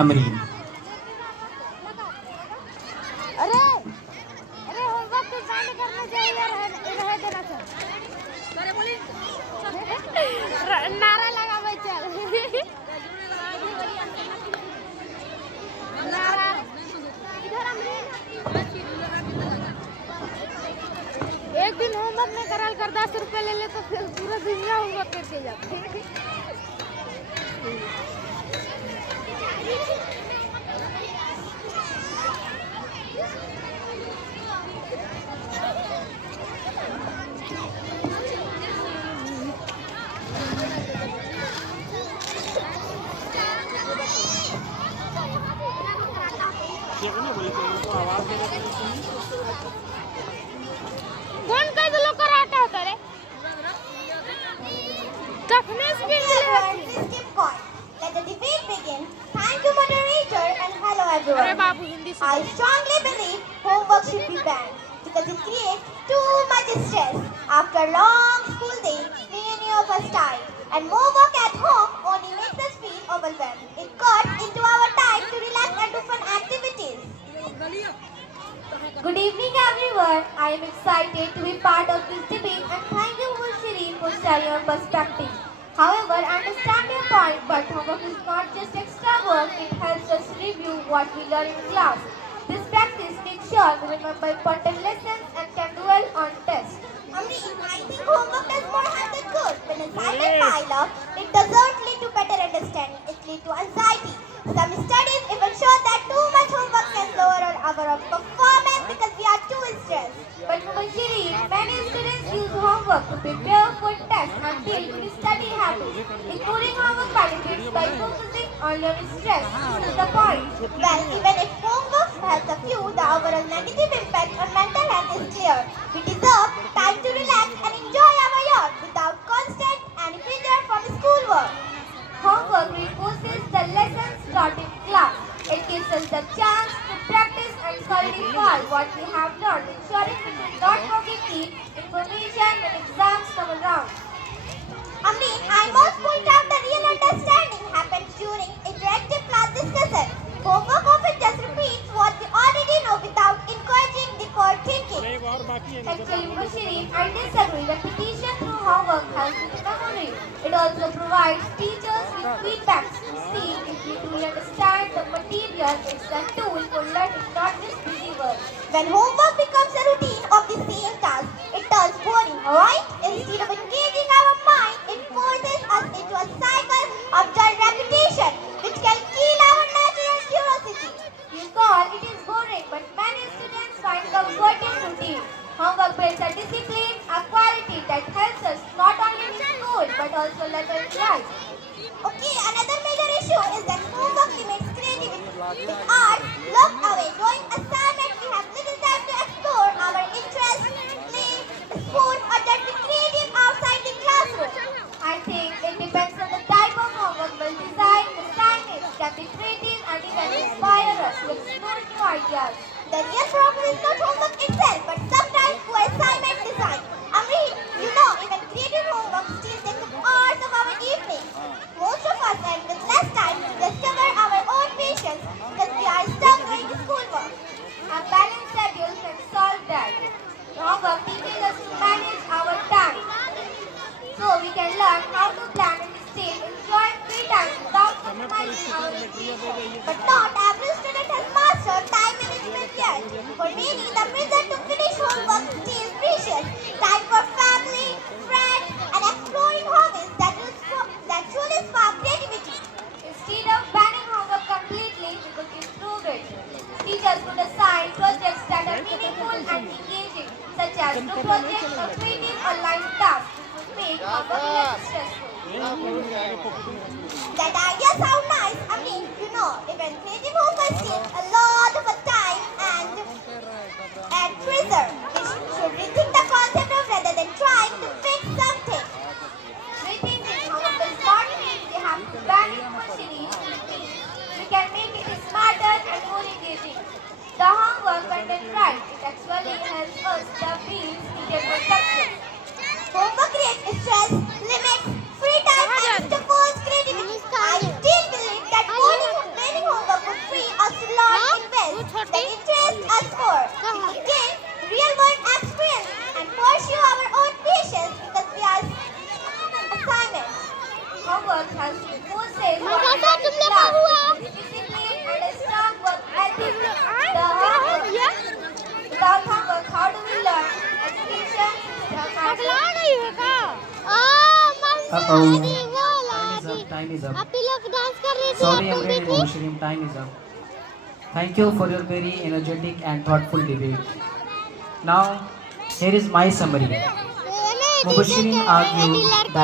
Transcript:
अमरीन। अरे अरे होमवर्क तो बंद करना चाहिए, रह देना चाहिए। नारा लगावे चल। नारा इधर एक दिन होमवर्क नहीं कराल कर 10 रुपए ले ले तो फिर पूरा दुनिया होमवर्क करके जाते। कौन कई लोग कराता होता रे टफनेस भी Skip coin. Let the debate begin. Thank you, moderator, and hello everyone. अरे बाबू Hindi I strongly believe homework should be banned because it creates too much stress. After a long school day, many of us tired, and more work at home only makes us feel overwhelmed. It cuts into our time to relax and do fun activities. Good evening, everyone. I am excited to be part of this debate, and thank you, Shireen, for sharing your perspective. However, I understand your point, but homework is not just extra work, it helps us review what we learn in class. This practice makes sure we remember important lessons and can dwell on tests. I think homework does more harm than good. When assignments pile up, it doesn't lead to better understanding, it leads to anxiety. Some studies even show that too much homework can lower our performance because we are too stressed. But Mubashiri, many students use homework to prepare for tests and build good study habits. Ignoring homework benefits by focusing on your stress. This is the point. Well, even if homework helps a few, the overall negative impact on mental health is clear. We deserve time to relax and enjoy our year without constant and pressure from schoolwork. Homework reinforces the lessons taught in class. It gives us the chance to practice and solidify what we have learned, ensuring we do not forget the information when exams come around. I must point out the real understanding happens during interactive class discussion. Homework often just repeats what we already know without encouraging the core thinking. Actually, Mushiri, I disagree. Repetition through homework helps with memory. It also provides teachers with feedbacks to see if we truly understand the material. It's a tool for learning, not just busy work. When homework becomes a routine of the same task, it turns boring, right? Instead of engaging our mind, it forces us into a cycle of dull repetition, which can kill our natural curiosity. You call it is boring, but many students find comfort in routine. Homework builds a discipline, a quality that helps us not only in school but also later in life. Okay, another major issue is that homework limits creativity. With art locked away during assignment, we have little time to explore our interests, play, sport, or just be creative outside the classroom. I think it depends on the type of homework we'll design. Assignments can be creative and even inspire us to explore new ideas. The real problem is not homework itself, but sometimes poor assignment design. Even creative homework still takes up hours of our evening. Most of us end with less time to discover our own passions because we are stuck doing schoolwork. A balanced schedule can solve that. Homework teaches us to manage our time, so we can learn how to plan and stay enjoying free time without compromising our education. But not every student has mastered time management yet. For many, the pressure to finish homework still is precious. Time for family, friends, and exploring hobbies that truly spark creativity. Instead of banning homework completely, we could improve it. Teachers could assign projects that are meaningful and engaging, such as group projects or creative online tasks, which would make homework less stressful. That idea sounds nice. Even creative homework takes a lot of time and pressure. We should rethink the concept of rather than trying to fix something. Rethinking homework does not mean we have to ban it for series. We can make it smarter and more engaging. The homework content right, it actually helps us the wheels needed for success. Homework creates stress, limits, free time, and stifles creativity. I still believe that planning homework that interest us more. We gain real-world experience and pursue our own passions because we are assignments. Homework has reinforces what we learn in class. With discipline and a strong work ethic. Without homework, how do we learn? Education system and Time is up. आप लोग dance कर रही थी Sorry, और तुम भी Amreen and थी Mubashirin, time is up. Thank you for your very energetic and thoughtful debate. Now, here is my summary. नहीं, Mubashirin टीचर argued लड़का that